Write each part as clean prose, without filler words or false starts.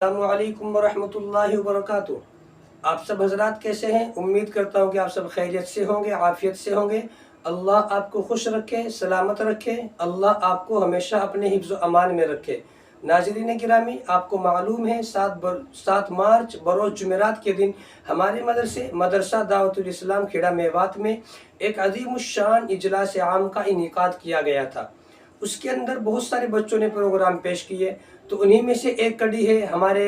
अस्सलामुअलैकुम वरहमतुल्लाहि वबरकातुहू। आप सब हजरात कैसे हैं? उम्मीद करता हूँ कि आप सब खैरियत से होंगे, आफियत से होंगे। अल्लाह आपको खुश रखे, सलामत रखे। अल्लाह आपको हमेशा अपने हिफ्ज़ अमान में रखे। नाज़रीन गिरामी, आपको मालूम है 7 मार्च बरोज़ जुमेरात के दिन हमारे मदरसा दावतुल इस्लाम खेड़ा मेवात में एक अज़ीमुश्शान इजलास आम का इनेकाद किया गया था। उसके अंदर बहुत सारे बच्चों ने प्रोग्राम पेश किए, तो उन्हीं में से एक कड़ी है हमारे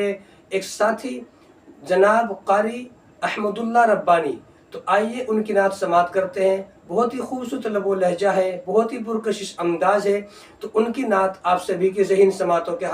एक साथी जनाब कारी अहमदुल्ला रब्बानी। तो आइए उनकी नात समात करते हैं। बहुत ही खूबसूरत लबो लहजा है, बहुत ही पुरकशिश अंदाज है। तो उनकी नात आप सभी के ज़हन समातों के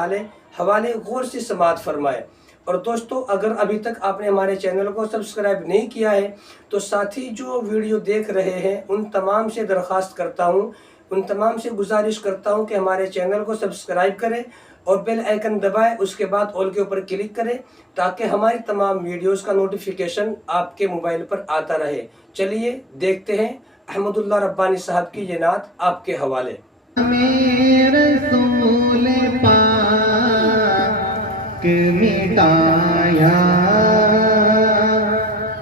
हवाले गौर से समात फरमाए। और दोस्तों, अगर अभी तक आपने हमारे चैनल को सब्सक्राइब नहीं किया है तो साथी जो वीडियो देख रहे हैं उन तमाम से दरख्वास्त करता हूँ, उन तमाम से गुजारिश करता हूँ कि हमारे चैनल को सब्सक्राइब करें और बेल आइकन दबाएं। उसके बाद ऑल के ऊपर क्लिक करें ताकि हमारी तमाम वीडियोस का नोटिफिकेशन आपके मोबाइल पर आता रहे। चलिए देखते हैं अहमदुल्ला रब्बानी साहब की ये नात आपके हवाले। मिटाया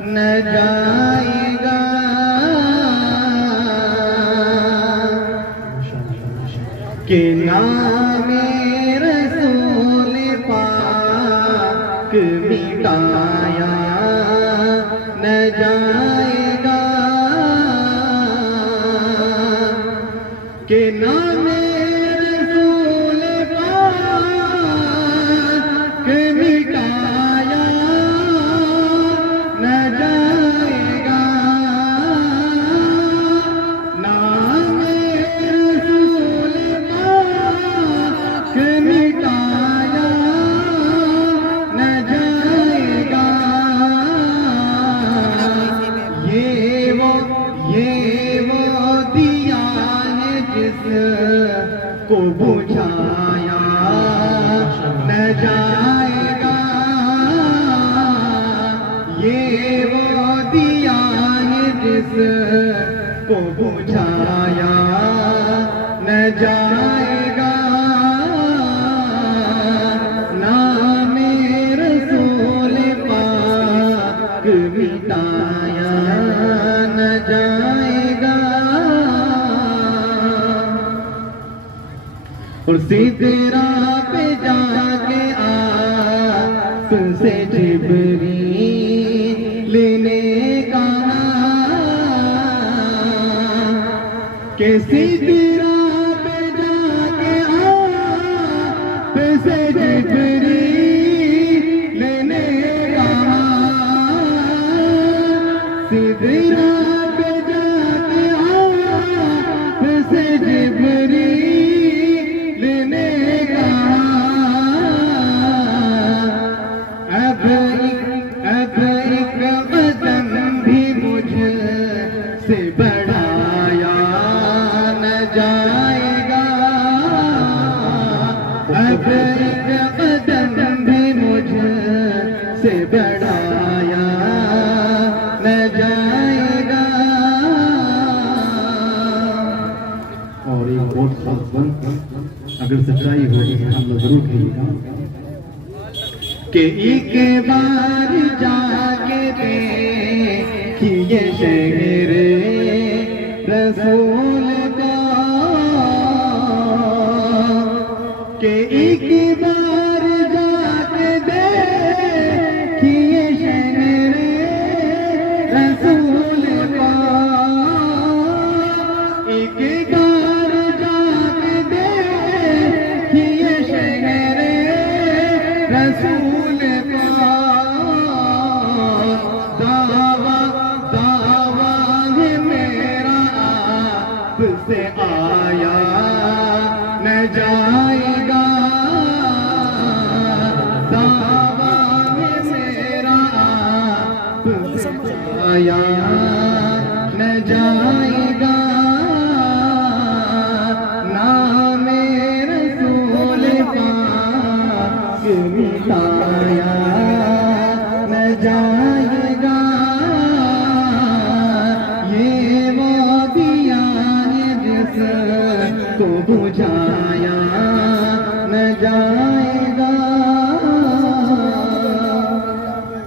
न जाएगा कि नाम रसूल पाक मिटाया न जाएगा कि नाम रसूल पाक मिटाया न जाएगा। नाम रसूल पाक मिटाया न जाएगा। ये वो दिया है जिसको बुझाया न जाएगा। ये वो दिया है जिसको बुझाया न जाएगा। नाम रसूल पाक मिटाया न जाएगा। और सिदरा पे जाके आपसे जिब्रील लेने का के सिदरा पे जाके आपसे जिब्रील लेने का। सिदरा पे जाके आपसे जिब्रील लेने का। अब एक कदम भी मुझसे बढ़ाया न जाएगा। अब एक कदम भी मुझसे बढ़ाया न जाएगा। और एक और खास बात, अगर सच्चाई हो तो हम जरूर कहिएगा कि एक बार जाके देखिए शहर रसूल का। कि एक बार जाके देखिए शहर रसूल का। एक बार जाके देखिए शहर रसूल का। दावा है मेरा आपसे आया न जाएगा। दावा है मेरा आपसे आया न जाएगा। नाम रसूल पाक मिटाया न जाएगा। ये वो दिया है जिस को बुझा